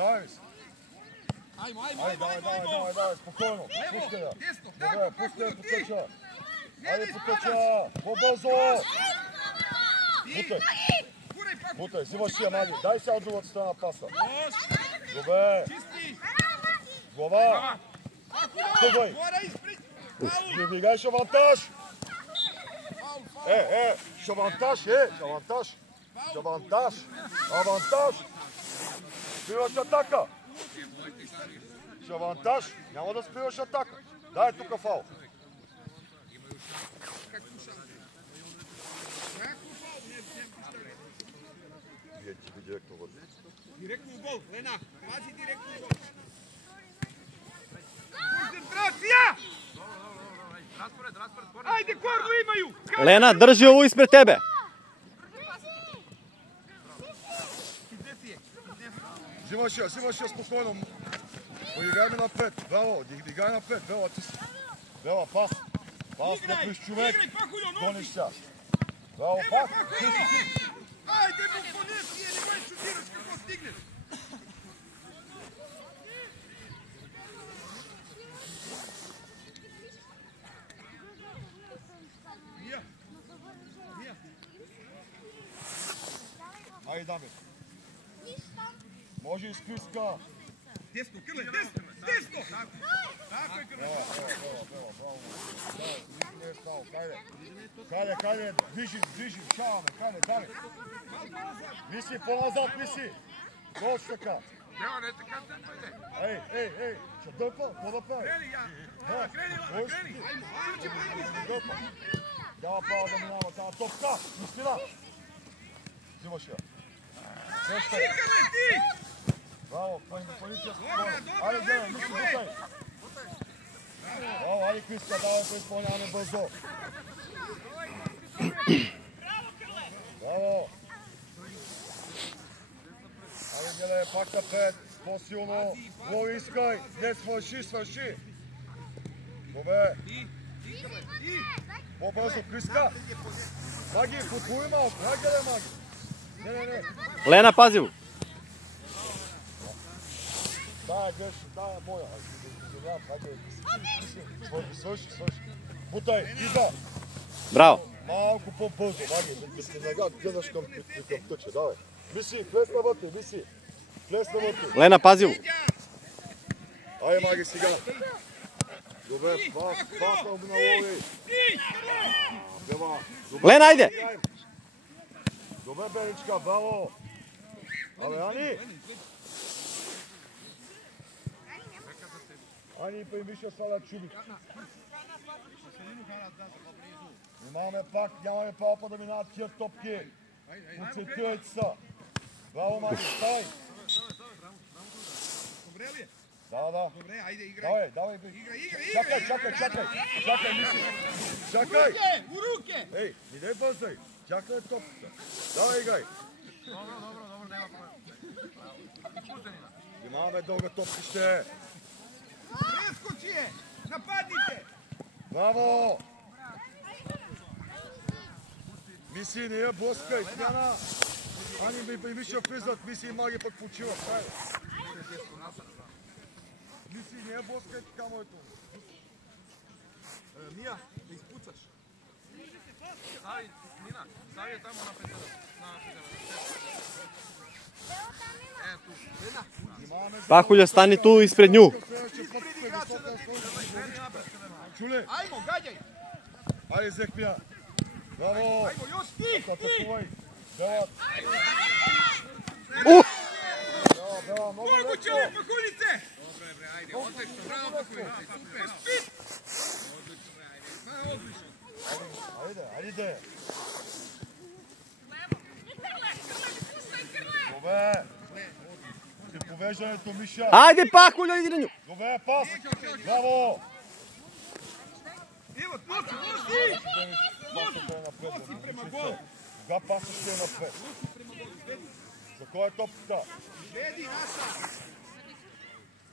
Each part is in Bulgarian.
Давай се. Давай, спокойно. Пускай я. Добре, пускай я потъча. Айде потъча. По-бързо. Бутай, взимаш я, Маги. Дай сега от другата страна паса. Добре. Глава. Стъгвай. Не вигай шавантаж. Шавантаж, шавантаж. Шавантаж. Авантаж. Спираш атака. Шавантаж. Няма да спираш атака. Дай тук фал. Директно вътре. Директно в гол, Лена. Пази директно в гол. Концентрация! Айде, Корно имaju! Лена, държи ovo ispred tebe. Взимаш я спокойно. Поиграй ми напред. Браво, дигай напред. Бела, ти си. Бела, пас. Пас, не плюс човек. Гониш сега. Браво, пак. Айде, Бухонев, ние не май шутираш какво стигнеш. Айде, Дамир. Може и скриска. Десно, Кърле, десно! Десно! Така е, Кърле. Браво. Не е стало, кайде. Движим, шаваме, кайде, Дамир. Мисли, по-назад мисли. Точно така. Трябва не така да бъде. Ей, ще дърпа, какво да прави? Крени! Дава право да минава тази топка. Истина. Взимаш я. Чикаме ти! Браво, полиция спокойно. Айде, гледай, мисли, бутай. Браво, айде, Криска, давай по изпълняване бързо. Браво. Айде, гледай, пак напред. По-силно. Лови, искай. Не, свърши. Добре. По-бързо, Криска. Маги, подбори малко. Айде, гледай, Маги. Не. Лена, пази го. Тая моя. Свърши. Бутай, ида. Браво. Малко по-бързо, Маги. Да се гледаш към тъча. Давай. Мисли, плесна вътре. Лена, пази го. Айде, Маги, сега. Добре, пас на Лови. Лена, айде. Добре, Беличка, браво. Абе, Ани поимиша сега да чуби. Нямаме право да минават тия топки. Концентрирайте се. Браво, Маги, ставай. Добре ли е? Да. Добре, айде, играй. Давай. Играй. Чакай, мисли. Чакай. Уруке! Ей, не дай бързай. Чакай топката. Давай, играй. Добро, няма проблем. Внимаваме дълга топка ще е. Прескочие! Нападните! Браво! Мисли, не я блъскай, смяна! Ани ми ще влизат, Мисли и Маги пък почива. Мисли, не я блъскай така, моето. Мия, да изпуцаш. Стави там на петъра. Ето. Пахулja, stani tu ispred nju. Чуле! Аймо, гадяй! Айде, Зехмия! Браво! Аймо, još ti! Атакувай! Бела! Бела, много Колко лесно! човек по хулице! Добре, бре, айде, отлично, браво по хулице, супер! Спит! Отлично, бре, айде, това е отлично! Айде! Добре! При повеждането, Миша! Ajde, Pahulja, idi na nju. Добре, пас! Браво! Evo, nosi! Пасът е напред, кога пасът ще е напред? За кой е топката? Веди, наша!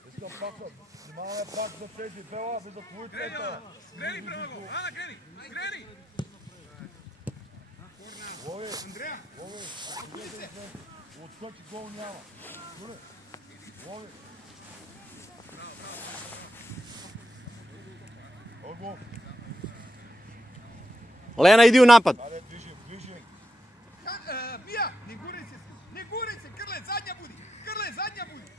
Искам пасът. Внимаваме пак за тези. Бела, ви затворите ета. Крени, право! Ана, крени! Лови! Андрея! Отсък гол няма. Molim. Odmah. Lena, idi u napad. Ajde, bliži. Mija, ne guraj se, Krle, zadnja budi. Krle, zadnja budi.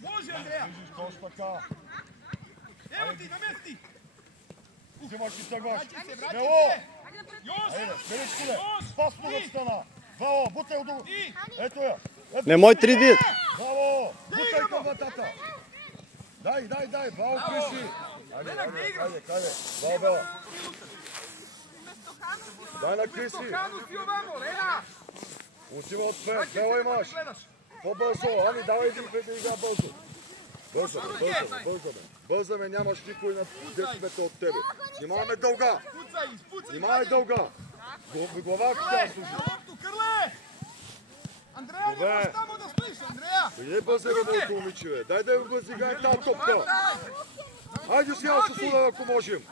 Može, Andreja. Bližiš to što ka. Evo ti, namesti. Uzimaš i trgaš. Vraći se. Još. Ajde, Beličkine. Pas tu od stana. Bravo, butaj u drugu. Eto ja. Nemoj 3D. Bravo, butaj kod vatata. Daj, bravo Krisi. Ajde. Bravo, Bela. Daj na Krisi. Kanu si ovamo, Lena. Uzimo opet, Bela imaš. Pobrzo, Ani, davaj da igra brzo. Brzo me, nemaš nikoj na 10 metra od tebe. Njima me dolga. Njima je dolga. Glovak tja služi. Loptu, Krle. Andreja, ne možeš tamo da stojiš, Andreja. Je brzo me u Mićeve. Daj da je brzo igraj ta topka. Ajde si ja se sudar ako možem.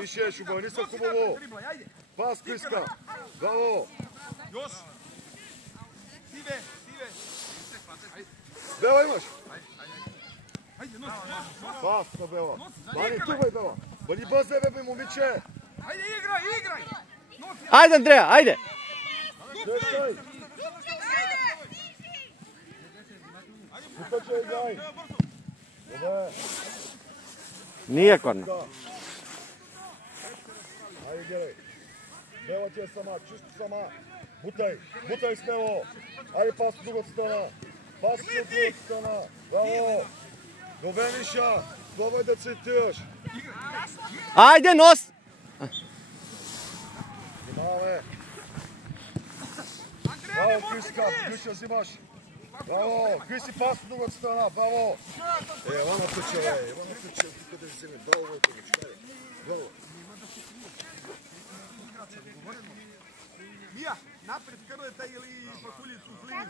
Više šubar, nisam kumovo. Pas Kriska. Bravo. Još. Sive. Bela imaš? Ajde, nosi. Pas na Bela. Mani, tubaj Bela. Bani brzo bebe mu Miće. Ajde, igraj. Nosi. Ajde, Andreja, ajde. Dešaj. Upače igraj. Dobre. Nije korner. Ajde, gledaj. Bela ti je sama, čisto sama. Butaj smelo. Ajde, pas u drugog strana. Pas u drugog strana. Bravo. Dobre, Miša. Probaj da centiraš. Ajde, nos. Male. Bravo, Kriska, Kriša zimaš. Bravo, Krisi pas u drugog strana, bravo. Vama trče, kada je zemlje. Bravo, Vojković, kada je. Bravo. Mija, napred Krleta ili Pakuljicu u liniju.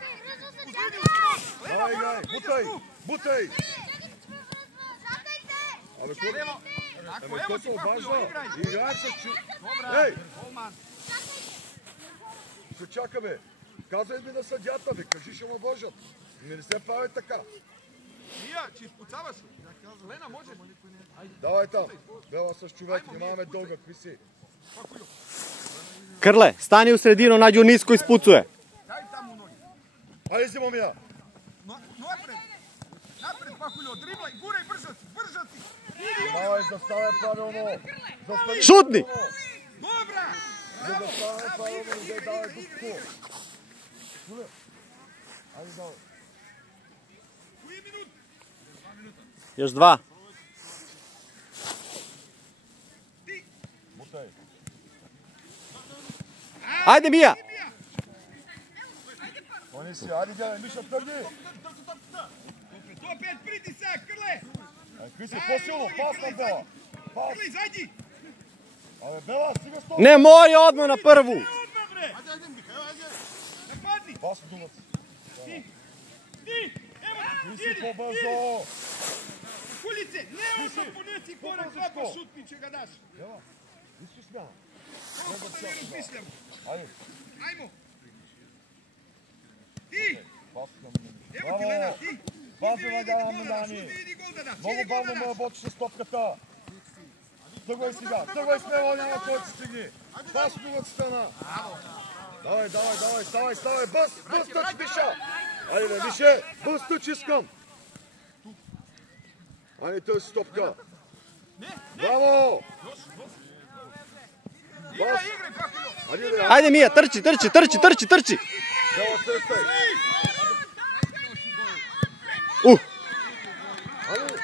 Daj, butaj. Ali ko to važno? Igrač se ču... Ej! Što čaka be? Казвай ми да съдята бе, кажи ще му божат. Не се прави така. Мия, че изпуцаваш. Лена, може. Давай там. Бела с човек, нямаме дълга, какви си. Krle, stani u sredinu, nađu nisko ispucuje. Дай там у ноги. Ajde zimo mi ja. Напред, Пахулио, дриблай, гурай, бърза си. Давай, заставя правилно. Šutni! Добра! Заставя правилно и давай духко. Ajde давай. Кои минути? Još 2. Butaj. Ajde, Mija! Oni si, ajde djelaj, Miša trgi. To opet pritisak, Krle! Какви си, по-силно, пас на Бела. Пас. Крle, зайди! Абе, Бела, стига с това. Ne mori odmah na prvu! Odmah, bre! Ajde! Napadni! Пас у думата. Ти! Evo Ти ti, си idi! по-бързо. Kulice, ne odmah ponesi korak, dva šutni će ga daš. Бела, нищо смя. Ovo što ne razmišljam. Ajde, Ajmo! Ti! пас на Evo ti, Lena, ti! Пази на Гала Милани. Idi gol da daš, Много idi gol da бавно му daš! работиш с топката. Тръгвай сега, тръгвай смело, няма кой да стигне. Пас в другата страна. Давай, ставай, бърз тъч, Миша. Айде, бе, Мише, бърз тъч искам. Айде, търси топка. Браво! Igraj, Pahuljo! Айде, бе, Ajde, Mija, trči! Бела, сръстай. Айде.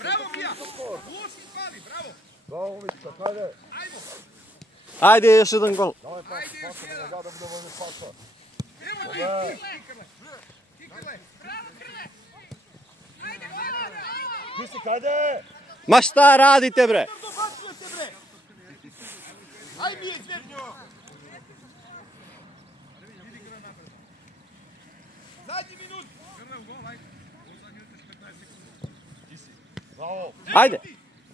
Bravo, Mija! Loši pali, bravo! Браво, Мишка, хайде. Ajde, još jedan gol. Давай, паса, не гадам да върне паса. Evo ti, ti, Krle! Ти си, хайде! Ma šta radite, bre? Dobacujete, bre! Aj mi je izvednjo! Zadnji minut! Браво!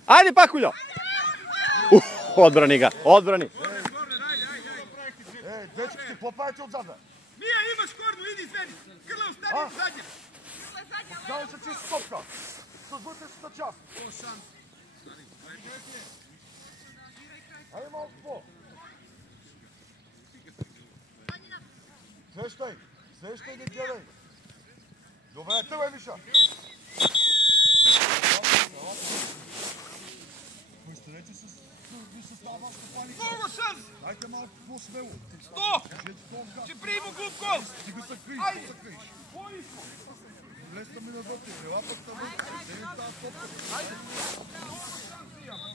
Ajde, Pakuljo! Odbrani ga, odbrani. Ей, дечки, какво правите отзад? Mija, imaš kornu, idi zveni. Krle ostani zadnje. Znamo se čisto stopka. Съзвътре си на част. Айде малко по. Срещай, не гледай. Добре, тъбе, Миша. Представете с това вашето паника. Много шанс! Дайте малко по-смело. 100! Ще приема глуп гол! Ти го съкриш, Влезта ми навътре, ела пък там вътре. Не ми става топка.